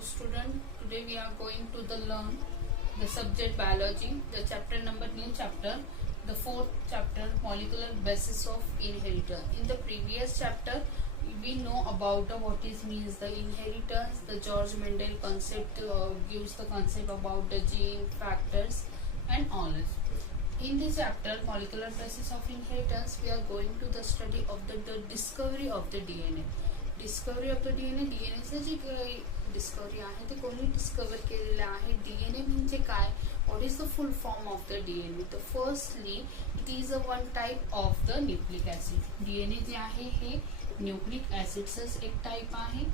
student, today we are going to learn the subject biology, the chapter number new chapter, the fourth chapter, molecular basis of inheritance. In the previous chapter we know about what is means the inheritance. The George Mendel concept gives the concept about the gene factors and all this. In this chapter, molecular basis of inheritance, we are going to the study of the discovery of the DNA. Discovery of the DNA. डीएनएचं जे काही discovery आहे ते कोणी डिस्कवर केलेलं आहे. DNA म्हणजे काय, what is the full form of the DNA. तर firstly it is a one type of the nucleic acid. DNA जे आहे हे न्यूक्लिक ऍसिडच एक टाइप आहे.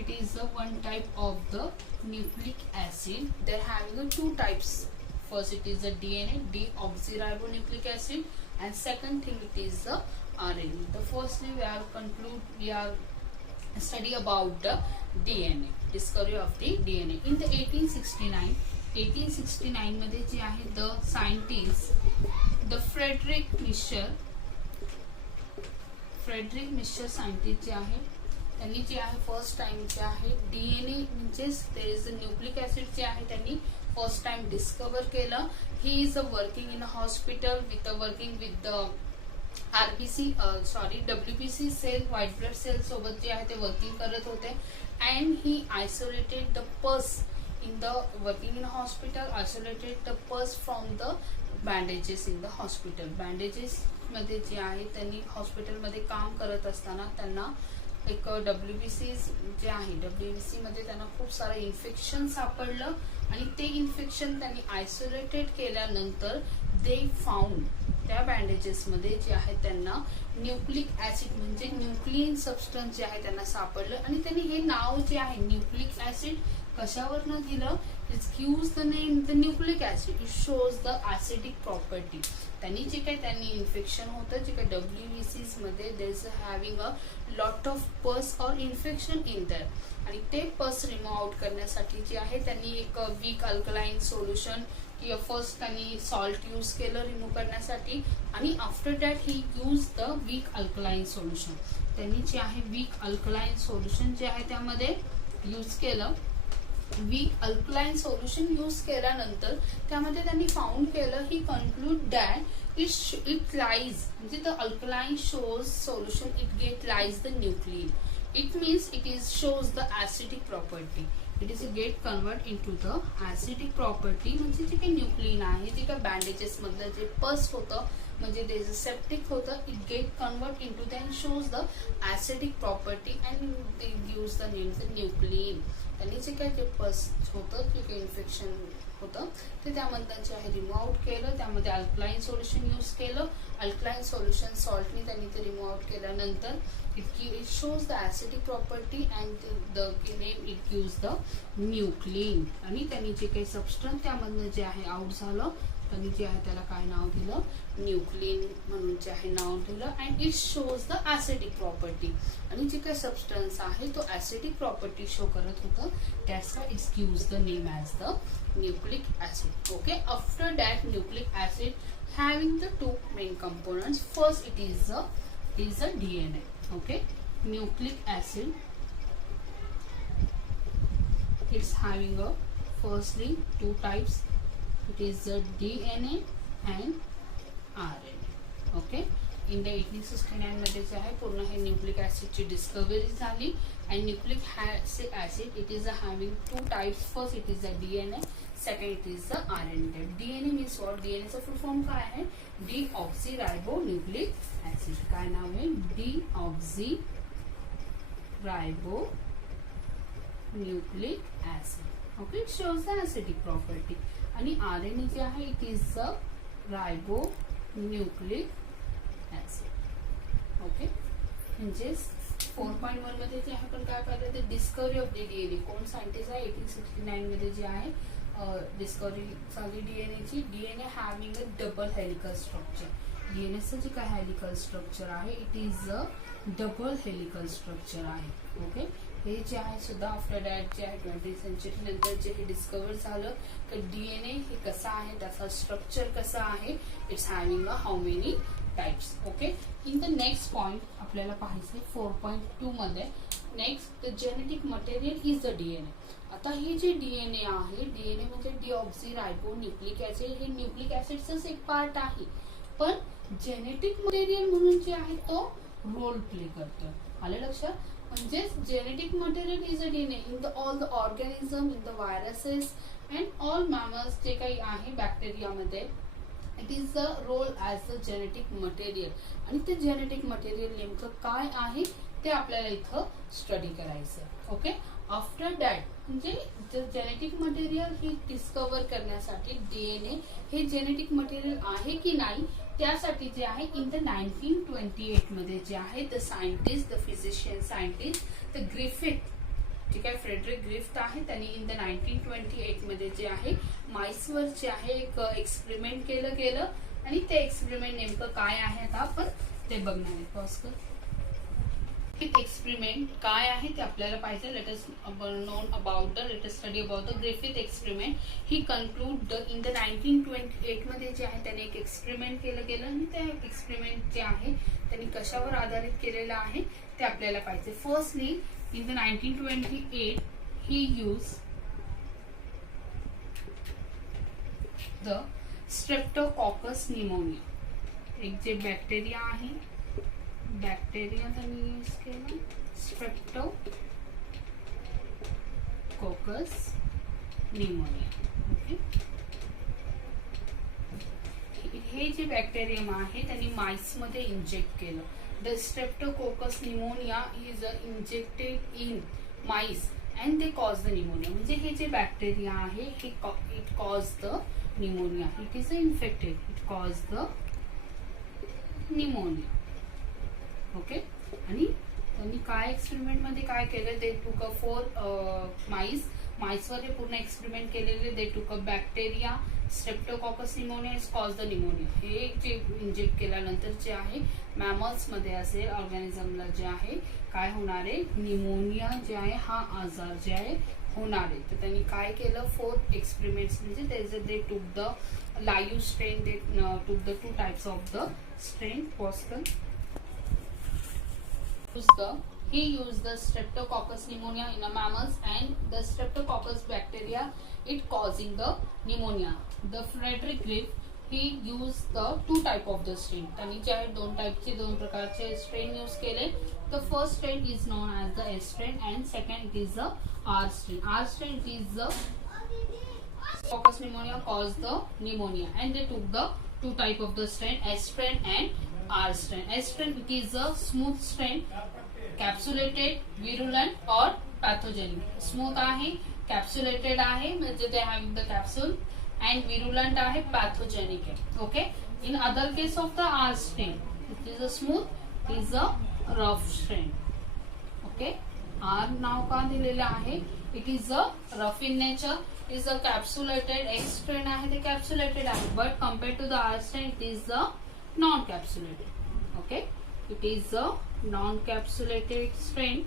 It is a one type of the nucleic acid. There having two types. First it is the DNA, deoxyribonucleic acid, and second thing it is the RNA. The firstly we are study about the DNA, discovery of the DNA. In the 1869 मध्ये जे आहे the scientist the Frederick Miescher scientist जे आहे त्यांनी जे आहे first time जे आहे डीएनए म्हणजेच there is a nucleic acid जे आहे त्यांनी फर्स्ट टाइम डिस्कवर केलं. He is a working in a hospital working with the WBC cell, white blood cell सोबत जे आहे ते वर्किंग करत होते. And he isolated the pus in the working in hospital, isolated the pus from the bandages in the hospital. Bandages मध्ये जे आहे त्यांनी हॉस्पिटलमध्ये काम करत असताना त्यांना एक WBC जे आहे WBC मध्ये त्यांना खूप सारं इन्फेक्शन सापडलं आणि ते इन्फेक्शन त्यांनी आयसोलेटेड केल्यानंतर दे फाउंड त्या बँडेजेस मध्ये जे आहे त्यांना न्यूक्लिक ऍसिड म्हणजे न्यूक्लियन सबस्टन्स जे आहे त्यांना सापडलं आणि त्यांनी हे नाव जे आहे न्यूक्लिक ऍसिड कशावरनं दिलं. It gives the name the nucleic acid. It shows the acidic property. त्यांनी जे काही त्यांनी इन्फेक्शन होतं जे काही WBCs मध्ये there is having a lot of पस ऑर इन्फेक्शन इन दॅट आणि ते पस रिमूव्ह आउट करण्यासाठी जे आहे त्यांनी एक वीक अल्कलाइन सोल्युशन किंवा फर्स्ट त्यांनी सॉल्ट यूज केलं रिमूव्ह करण्यासाठी आणि after that he use the weak alkaline solution. त्यांनी जे आहे वीक अल्कलाइन सोल्युशन जे आहे त्यामध्ये यूज केलं. वीक अल्कलाइन सोल्युशन यूज केल्यानंतर त्यामध्ये त्यांनी फाउंड केलं ही कन्क्लूड दॅट इट लाइज म्हणजे the alkaline shows solution it get lies the nucleon. It means it is shows the acidic property. It is get convert into the acidic property. म्हणजे जे काही nucleon आहे जे काही bandages मधलं जे पस होतं म्हणजे ते जे सेप्टिक होतं it get convert into that shows the acidic property and they use the name the nucleon. त्यांनी जे काही ते पस होतं जे काही इन्फेक्शन होतं ते त्यामधलं जे आहे रिमूव्ह आउट केलं. त्यामध्ये अल्कलाइन सोल्युशन यूज केलं. अल्कलाइन सोल्युशन सॉल्टनी त्यांनी ते रिमूव्ह आउट केल्यानंतर it shows the acidic property and the name it gives the nucleon. आणि त्यांनी जे काही सबस्टन्स त्यामधनं जे आहे आउट झालं त्यांनी जे आहे त्याला काय नाव दिलं न्यूक्लियन म्हणून जे आहे नाव दिलं. And it shows the acidic property. आणि जे काही सबस्टन्स आहे तो ऍसिडिक प्रॉपर्टी शो करत होतं that's why it gives the name as the nucleic acid. Okay. After that nucleic acid having the two main components. First it is a DNA. Okay, nucleic acid it's having a firstly two types. It is the DNA and RNA. Okay, in the 1869 मध्ये जे आहे पूर्ण हे nucleic acid ची discovery झाली. and nucleic acid it is having two types. First it is the DNA, second it is the RNA. DNA means what? DNA चा फुल form काय आहे? deoxyribonucleic acid. काय नाव आहे? deoxyribonucleic acid. Okay, it shows the acidic property. आणि RNA जे आहे it is the ribonucleic acid. Okay, म्हणजे 4.1 मध्ये जे आपण काय पाहिलं ते डिस्कवरी ऑफ द डीएनए. कोण सायंटिस्ट आहे? 1869 मध्ये जे आहे डिस्कवरी झाली डीएनएची. DNA having a double helical structure. डीएनएचं जे काय हेलिकल स्ट्रक्चर आहे it is a double helical structure आहे. ओके, हे जे आहे सुद्धा आफ्टर दॅट जे आहे 20th सेंचुरी नंतर जे हे डिस्कवर झालं तर डीएनए हे कसं आहे त्याचा स्ट्रक्चर कसा आहे. It's having a how many types. Okay, in the next point आपल्याला पाहायचं 4.2 मध्ये next the genetic material is the DNA. आता हे जे डीएनए आहे, डीएनए म्हणजे डीऑक्झीरायबो न्यूक्लिक ऍसिड, हे न्यूक्लिक ऍसिडच एक पार्ट आहे, पण जेनेटिक मटेरियल म्हणून जे आहे तो रोल प्ले करतो. आलं लक्षात? म्हणजे genetic material is a DNA in the all the organism, in the viruses and all mammals जे काही आहे बॅक्टेरियामध्ये, it is the role as the genetic material. आणि ते जेनेटिक मटेरियल नेमकं काय आहे ते आपल्याला इथं स्टडी करायचं. ओके, आफ्टर दॅट म्हणजे जेनेटिक मटेरियल हे डिस्कवर करण्यासाठी डीएनए हे जेनेटिक मटेरियल आहे की नाही त्यासाठी जे आहे इन द 1928 मध्ये जे आहे the scientist, the physician scientist the Griffith, ठीक आहे, फ्रेडरिक ग्रिफ्थ आहे, त्यांनी इन द 1928 मध्ये जे आहे माईसवर जे आहे एक एक्सपेरिमेंट केलं गेलं. आणि ते एक्सपेरिमेंट नेमकं काय आहे आता आपण ते बघणार आहे. पॉज कर. एक्सपेरिमेंट काय आहे ते आपल्याला पाहिजे. Let us non about the, let us study about the Griffith experiment. He conclude in the 1928 मध्ये जे आहे त्याने एक एक्सपेरिमेंट केलं गेलं आणि त्या एक्सपेरिमेंट जे आहे त्यांनी कशावर आधारित केलेलं आहे ते आपल्याला पाहिजे. Firstly in the 1928 he used the Streptococcus pneumoniae. एक जे बॅक्टेरिया आहे, बॅक्टेरिया त्यांनी यूज केला Streptococcus pneumoniae. ओके, हे जे बॅक्टेरियम आहे त्यांनी माइस मध्ये इंजेक्ट केलं. The Streptococcus pneumonia is injected in mice and they cause the pneumonia. म्हणजे हे जे बॅक्टेरिया आहे हे it cause the pneumonia. It is infected. It cause the pneumonia. Okay, आणि त्यांनी काय एक्सपेरिमेंट मध्ये काय केलं, दे टूक अ 4 माईसवर हे पूर्ण एक्सपेरिमेंट केलेले. They took a bacteria streptococcus pneumonia is cause the pneumonia. हे जे इंजेक्ट केल्यानंतर जे आहे मॅमल्स मध्ये असेल ऑर्गॅनिझमला जे आहे काय होणार आहे, निमोनिया जे आहे हा आजार जे आहे होणार आहे. तर त्यांनी काय केलं 4 एक्सपेरिमेंट्स म्हणजे दे took the live strain, they took the 2 types of the strain possible. He used the Streptococcus pneumonia in a mammals and the Streptococcus bacteria it causing the pneumonia. The Frederick Griff he used the 2 type of the strain. त्यांनी जे 2 टाइपचे 2 प्रकारचे strain use केले. The first strain is known as the S strain and second it is the R strain. R strain is the Streptococcus pneumonia caused the pneumonia and they took the 2 type of the strain, S strain and R strain. S strain it is a smooth strain, capsulated, virulent or pathogenic. Smooth आहे, capsulated आहे म्हणजे they have the capsule and virulent आहे, pathogenic आहे. Okay, in other case of the R strain it is a smooth, it is a rough strain. Okay, R नाव का दिलेलं आहे, it is a rough in nature, it is a capsulated. X strain आहे ते capsulated आहे, but compared to the R strain it is a non-capsulated. Okay, it is a non-capsulated strain.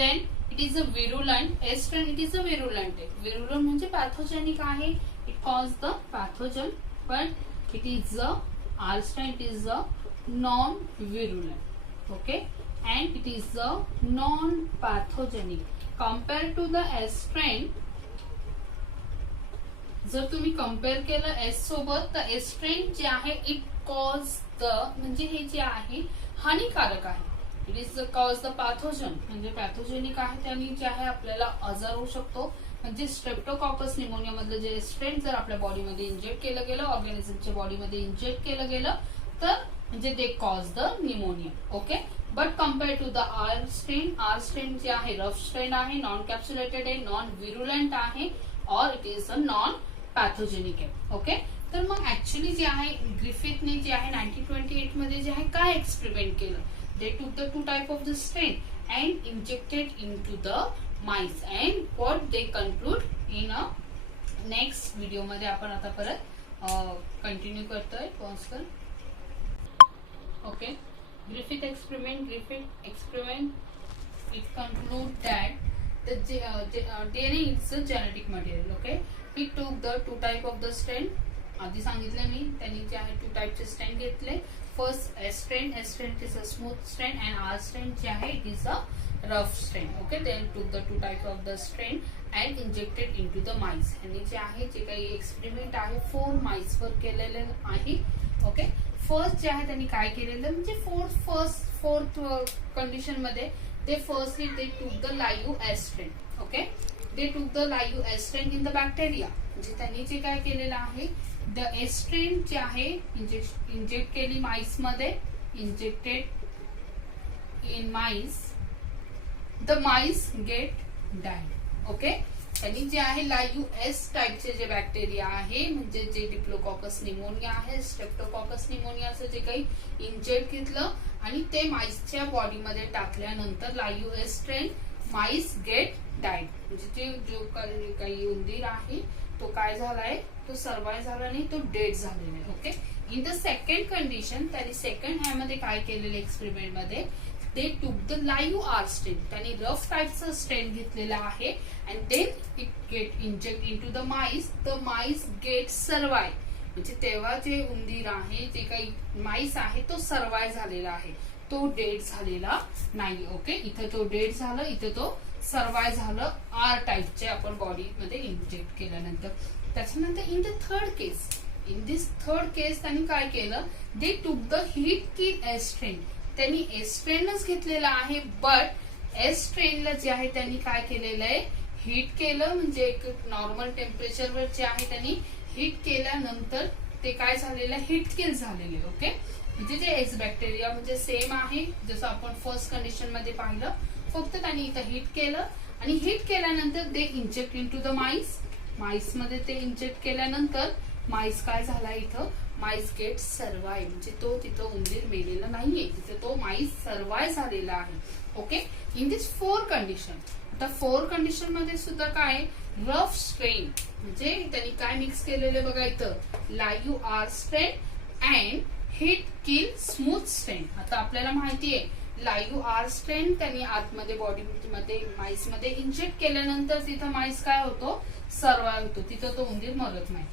Then it is a virulent. S strain it is a virulent. Virulent म्हणजे pathogenic आहे, it cause the pathogen, but it is a R strain it is a non-virulent. Okay, and it is a non-pathogenic compared to the S strain. जर तुम्ही compare केलं S सोबत तर S strain जे आहे it cause the म्हणजे हे जे आहे हानिकारक आहे. It is cause the pathogen म्हणजे पॅथोजेनिक आहे, त्याने जे आहे आपल्याला आजार होऊ शकतो. म्हणजे स्ट्रेप्टोकॉकस निमोनिया मधलं जे स्ट्रेन जर आपल्या बॉडीमध्ये इंजेक्ट केलं गेलं, ऑर्गॅनिझमच्या बॉडीमध्ये इंजेक्ट केलं गेलं तर म्हणजे they cause the pneumonia. Okay, but compare to the R strain जे आहे रफ स्ट्रेन आहे, नॉन कॅप्सुलेटेड आहे, नॉन व्हिरुलंट आहे और it is a non pathogenic आहे. ओके, तर मग ऍक्च्युअली जे आहे ग्रिफिथने जे आहे 1928 मध्ये जे आहे काय एक्सपेरिमेंट केलं, they took the 2 type of the strain and injected into the mice and what they conclude in a next video मध्ये आपण आता परत कंटिन्यू करतोय. पॉज कर. Okay, Griffith experiment it conclude that the DNA is a genetic material. Okay, he took the 2 type of the strain. आधी सांगितले मी त्यांनी जे आहे 2 टाइपचे स्ट्रेन घेतले. First S strain is a smooth strain and R strain जे आहे it is a rough strain. Okay, then took the two types of the strain and injected in to the mice. आणि जे आहे जे काही experiment आहे 4 माइस वर केलेले आहे. ओके, फर्स्ट जे आहे त्यांनी काय केलेलं म्हणजे फोर्थ कंडिशन मध्ये ते फर्स्टली ते took the live S strain. Okay, they took the live S strain in the bacteria. म्हणजे त्यांनी जे काय केलेलं आहे द एस स्ट्रेन जे आहे इंजेक्ट केली माइस मध्ये, injected in mice, the mice get died. Okay, त्यांनी जे आहे लाईव्ह एस टाइपचे जे बॅक्टेरिया आहे म्हणजे जे डिप्लोकॉकस निमोनिया आहे, स्ट्रेप्टोकॉकस निमोनियाचं जे काही इंजेक्ट घेतलं आणि ते माइसच्या बॉडीमध्ये टाकल्यानंतर लाईव्ह एस स्ट्रेन माइस गेट डायड. म्हणजे जो काही उंदीर आहे तो काय झालाय, तो सर्वाइव्ह झाला नाही, तो डेड झालेला आहे. Okay, in the second condition त्यांनी सेकंड ह्यामध्ये काय केलेलं एक्सपेरिमेंट मध्ये they took the live R strain. त्यांनी रफ टाइपचं स्ट्रेन घेतलेला आहे and then it get inject into the mice. The mice get survive. म्हणजे तेव्हा जे उंदीर आहे जे काही माइस आहे तो सर्वाइव्ह झालेला आहे, तो डेड झालेला नाही. ओके, इथं तो डेड झालं, इथं तो सर्वाइव्ह झालं आर टाइपचे आपण बॉडी मध्ये इंजेक्ट केल्यानंतर. त्याच्यानंतर in the third case, in this third case त्यांनी काय केलं, they took the heat kill S strain. त्यांनी एस स्ट्रेनच घेतलेला आहे बट एस स्ट्रेनला जे आहे त्यांनी काय केलेलं आहे हीट केलं. म्हणजे एक नॉर्मल टेम्परेचरवर जे आहे त्यांनी हीट केल्यानंतर ते काय झालेलं हीट किल झालेले. ओके, म्हणजे जे एस बॅक्टेरिया म्हणजे सेम आहे जसं आपण फर्स्ट कंडिशन मध्ये पाहिलं, फक्त त्यांनी इथं हीट केलं आणि हीट केल्यानंतर they inject in to the mice. Mice मध्ये ते इंजेक्ट केल्यानंतर माइस काय झाला इथं माइस गेट सर्वाइव्ह. म्हणजे तो तिथं उंदीर मेलेला नाहीये, तिथे तो माइस सर्वाइव्ह झालेला आहे. Okay, in this 4 condition. आता 4 कंडिशन मध्ये सुद्धा काय रफ स्ट्रेन म्हणजे त्यांनी काय मिक्स केलेले बघा इथं live R strain and heat kill smooth strain. आता आपल्याला माहितीये लाईव्ह आर स्ट्रेन त्यांनी आतमध्ये बॉडी मध्ये माइस मध्ये इंजेक्ट केल्यानंतर तिथं माइस काय होतो सर्वाइव्ह होतो, तिथं तो उंदीर मरत नाही.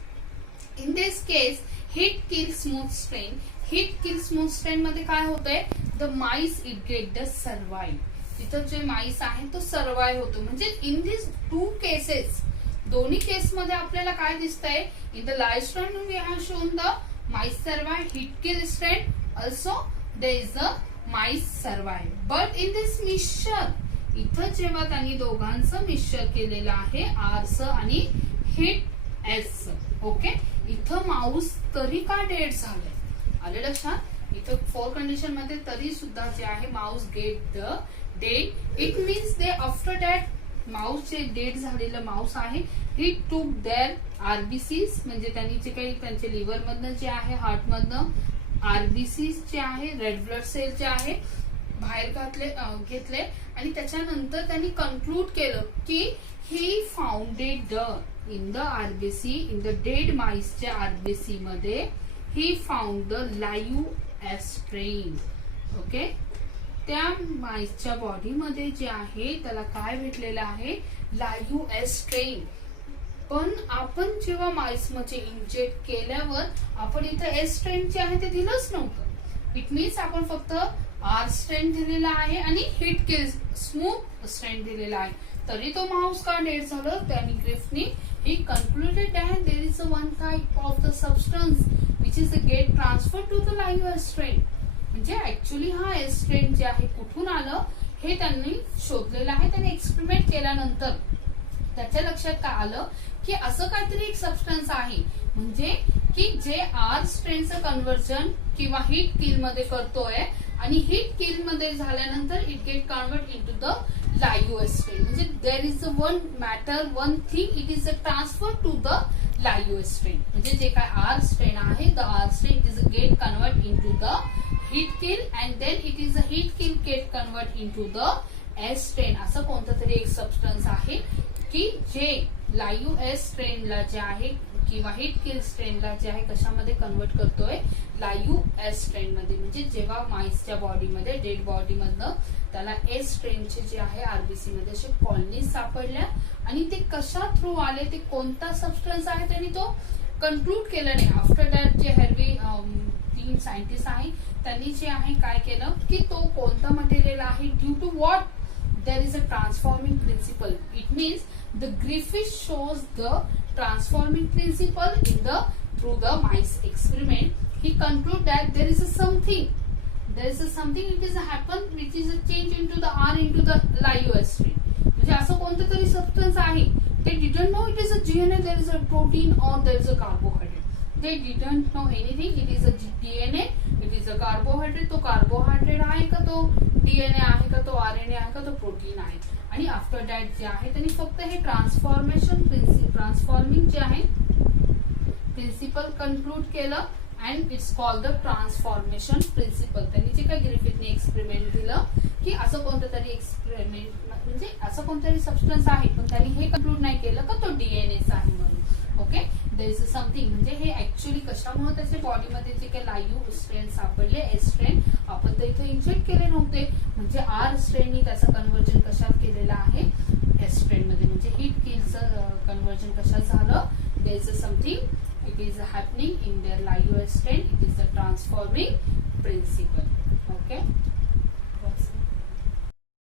In this case heat kill smooth strain. Heat kill smooth strain मध्ये काय होतंय the mice it get the survive. तिथं जे माइस आहे तो सर्वाइव्ह होतो. म्हणजे इन दिस 2 केसेस दोन्ही केस मध्ये आपल्याला काय दिसतंय in the live strain we have shown the mice survive, heat kill strain also there is a mice survive. But in this mixture इथं जेव्हा त्यांनी दोघांचं मिक्सचर केलेलं आहे आरचं आणि हीट एसचं. ओके, इथं माऊस तरी का डेड झालंय आले लक्षात. इथं 4 कंडिशन मध्ये तरी सुद्धा जे आहे Mouse get the dead. It means they after that Mouse जे डेड झालेलं माऊस आहे ही टूक देअर आरबीसीज. म्हणजे त्यांनी जे काही त्यांच्या लिव्हर मधनं जे आहे हार्ट मधनं आरबीसीज जे आहे रेड ब्लड सेल जे आहे बाहेर घेतले आणि त्याच्यानंतर त्यांनी कन्क्लूड केलं की he founded in the RBC in the dead माइसच्या आरबीसी मध्ये he found the live S strain. Okay, त्या माइसच्या बॉडीमध्ये जे आहे त्याला काय भेटलेलं आहे लाईव्ह एस स्ट्रेन. पण आपण जेव्हा माइस मध्ये इंजेक्ट केल्यावर आपण इथं एस स्ट्रेन जे आहे ते दिलंच नव्हतं. इट मीन्स आपण फक्त आर स्ट्रेन दिलेला आहे आणि हीट किल स्मूथ स्ट्रेन दिलेला आहे. तरी तो माउस का डेड झालं त्यांनी ग्रिफनी he concluded that there is a one type of the substance which is the get transferred to the live strain. म्हणजे ऍक्च्युअली हा एस स्ट्रेन जे आहे कुठून आलं हे त्यांनी शोधलेलं आहे. त्यांनी एक्सपेरिमेंट केल्यानंतर त्याच्या लक्षात काय आलं की असं काहीतरी एक सबस्टन्स आहे म्हणजे की जे आर स्ट्रेनचं कन्व्हर्जन किंवा हीट किल मध्ये करतोय आणि हीट किल मध्ये झाल्यानंतर it get convert in to the live strain. म्हणजे there is a one matter one thing it is a transfer to the live strain. म्हणजे जे काय आर स्ट्रेन आहे the R strain it is a get convert in to the heat kill and then it is a heat kill get convert in to the S strain. असं कोणतं तरी एक substance आहे की जे लाईव्ह एस स्ट्रेनला जे आहे किंवा हीट किल स्ट्रेनला जे आहे कशामध्ये कन्वर्ट करतोय लाईव्ह एस स्ट्रेन मध्ये. म्हणजे जेव्हा माइसच्या बॉडीमध्ये डेड बॉडी मधनं त्याला एस स्ट्रेनचे जे आहे आरबीसी मध्ये असे कॉलनीज सापडल्या आणि ते कशा थ्रू आले ते कोणता सबस्टन्स आहे त्यांनी तो कन्क्लूड केला नाही. आफ्टर दॅट जे हेरवी प्रोटीन सायंटिस्ट आहे, त्यांनी जे आहे काय केलं की तो कोणता मटेरियल आहे due to what there is a transforming principle. It means the Griffith shows the transforming principle in the through the mice experiment. He conclude that there is a something it is happen which is a change into the R into the lyoestrin. म्हणजे असं कोणतं तरी substance आहे. They didn't know it is a DNA, there is a protein or there is a carbohydrate. They didn't know anything. It is a DNA, it is a carbohydrate. तो carbohydrate आहे का, तो DNA आहे का, तो RNA आहे का, तो प्रोटीन आहे. आणि आफ्टर दॅट जे आहे त्यांनी फक्त हे ट्रान्सफॉर्मिंग जे आहे प्रिन्सिपल कन्क्लूड केलं and it's called the transformation principle. त्यांनी जे काही ग्रिफिथने एक्सपेरिमेंट दिलं की असं कोणतं तरी एक्सपेरिमेंट म्हणजे असं कोणतरी सबस्टन्स आहे, पण त्यांनी हे कन्क्लूड नाही केलं का तो डीएनएच आहे म्हणून. ओके, देयर इज समथिंग म्हणजे हे ऍक्च्युअली कशामुळे त्याच्या बॉडीमध्ये जे काही लाईव्ह स्ट्रेन सापडले एस स्ट्रेन आपण तर इथे इंजेक्ट केले नव्हते, म्हणजे आर स्ट्रेननी त्याचं कन्व्हर्जन कशात केलेलं आहे एस स्ट्रेन मध्ये, म्हणजे हिट किलचं कन्व्हर्जन कशात झालं. There is something it is happening in their lyoestrin, it is the transforming